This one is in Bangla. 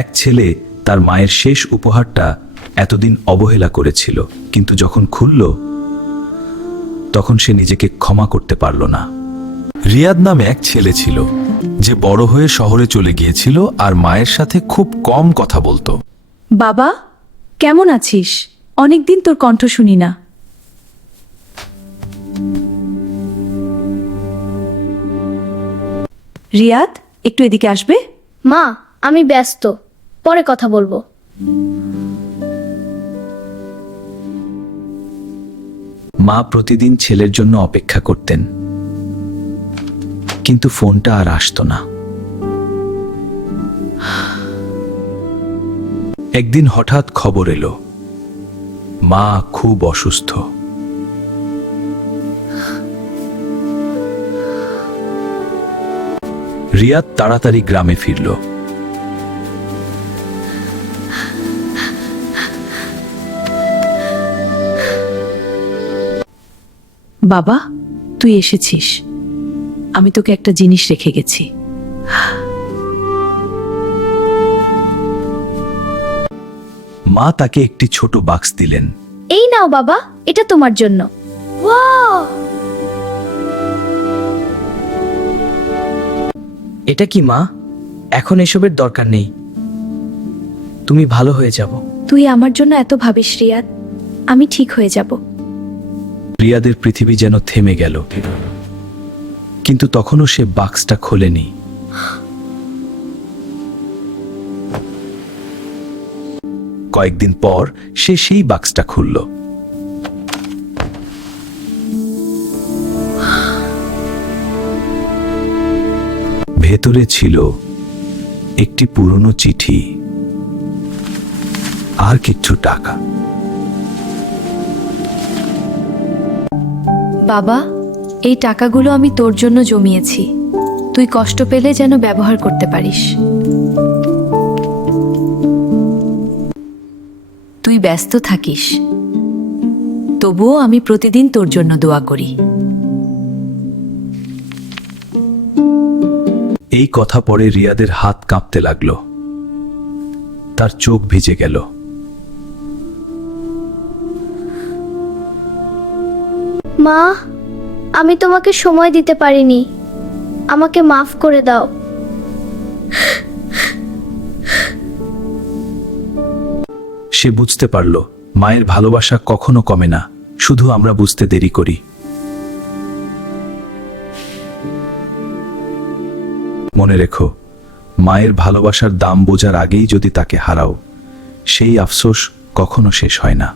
এক ছেলে তার মায়ের শেষ উপহারটা এতদিন অবহেলা করেছিল, কিন্তু যখন খুলল তখন সে নিজেকে ক্ষমা করতে পারল না। রিয়াদ নামে এক ছেলে ছিল যে বড় হয়ে শহরে চলে গিয়েছিল আর মায়ের সাথে খুব কম কথা বলতো। বাবা, কেমন আছিস? অনেকদিন তোর কণ্ঠ শুনি না। রিয়াদ, একটু এদিকে আসবে? মা, আমি ব্যস্ত, পরে কথা বলবো। মা প্রতিদিন ছেলের জন্য অপেক্ষা করতেন, কিন্তু ফোনটা আর আসতো না। একদিন হঠাৎ খবর এলো, মা খুব অসুস্থ। রিয়াদ তাড়াতাড়ি গ্রামে ফিরল। বাবা, তুই এসেছিস। আমি তোকে একটা জিনিস রেখে গেছি। মা তাকে একটি ছোট বাক্স দিলেন। এই নাও বাবা, এটা তোমার জন্য। ওয়াও! এটা কি মা? এখন এসবের দরকার নেই, তুমি ভালো হয়ে যাবো। তুই আমার জন্য এত ভাবিস রিয়াদ, আমি ঠিক হয়ে যাব। রিয়াদের পৃথিবী যেন থেমে গেল, কিন্তু তখনও সে বাক্সটা খোলেনি। কয়েকদিন পর সে সেই বাক্সটা খুলল। ভেতরে ছিল একটি পুরনো চিঠি আর কিছু টাকা। বাবা, এই টাকাগুলো আমি তোর জন্য জমিয়েছি, তুই কষ্ট পেলে যেন ব্যবহার করতে পারিস। তুই ব্যস্ত থাকিস, তবুও আমি প্রতিদিন তোর জন্য দোয়া করি। এই কথা পড়ে রিয়াদের হাত কাঁপতে লাগলো, তার চোখ ভিজে গেল। মা, আমি তোমাকে সময় দিতে পারিনি, আমাকে মাফ করে দাও। সে বুঝতে পারল মায়ের ভালোবাসা কখনো কমে না, শুধু আমরা বুঝতে দেরি করি। মনে রেখো, মায়ের ভালোবাসার দাম বোঝার আগেই যদি তাকে হারাও, সেই আফসোস কখনো শেষ হয় না।